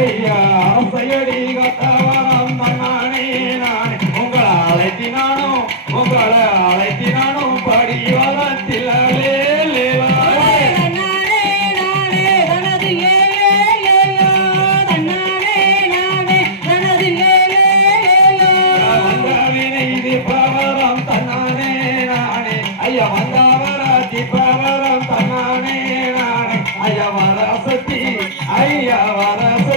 ஐயா செய்யடி கொத்தவனம் தன்னானே நானே. உங்களை அழைத்தினானும் உங்களை அழைத்தினானும் படி வளத்தில் பவரம் தன்னானே நானே. ஐயா வந்தவராதி பவரம் தன்னானே நானே. ஐயா வர சக்தி ஐயா வர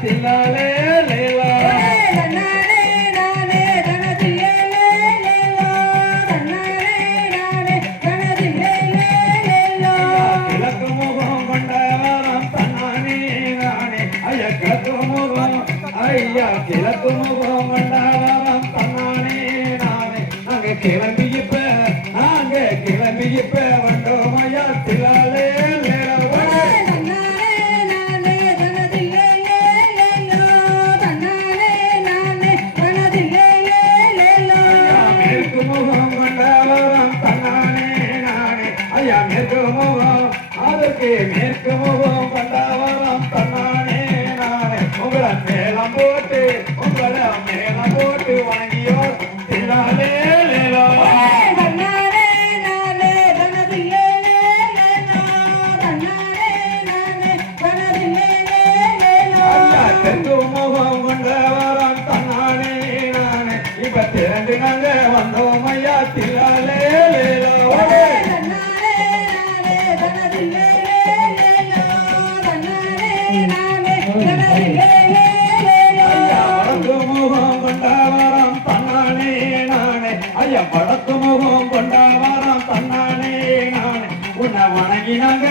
தில்லாலே லேலா ஐயா கிழக்கு முகம். கொண்டாடாராம் தன்னானே நானே. அங்கே கிளம்பி மேற்கு முகம் ஐயா வடக்கு முகம் கொண்டாவாரம் தன்னானே நானே. உன்னை வணங்கினாங்க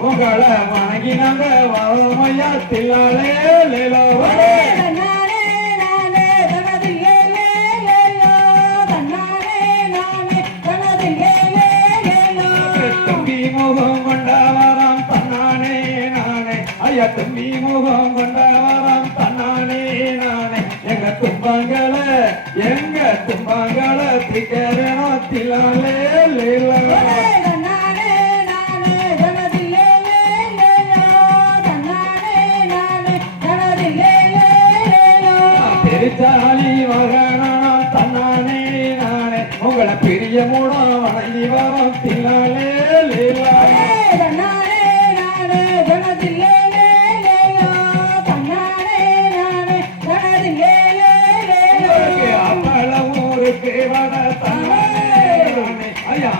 உங்களை வணங்கினாங்க வளமையா தில்லாலே லேலோவடே முகம் கொண்டவரம் தன்னானே நானே. ஐயா தம்பி முகம் கொண்டவரம் துப்பாங்கள எங்க துப்பாங்கள திக்கரோ திலாலே லீலா பெருத்தாளி மகனா தன்னானே நானே. உங்களை பெரிய மூடம்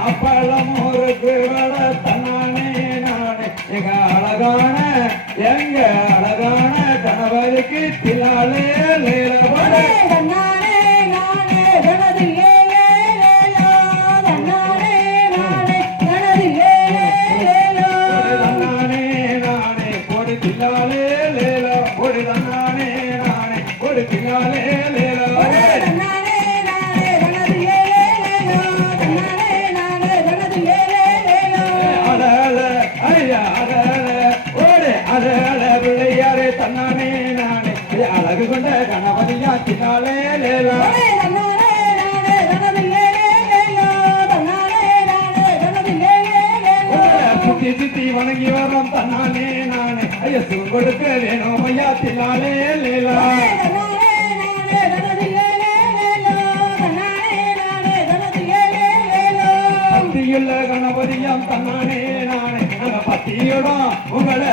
அப்பளம் ஒரு திருவட தன்னானே நானே. எங்க அழகான எங்க அழகான கணவருக்கு திலாலே லேலபட கண்ட கணபதியாத்தினாலே லேலா சுத்தி சுத்தி வணங்கி வரோம் தன்னாலே நானே. ஐயசு கொடுக்க வேணும் ஐயாத்தினாலே லேலா பத்தியுள்ள கணபதியாம் தன்னானே நானே உங்களை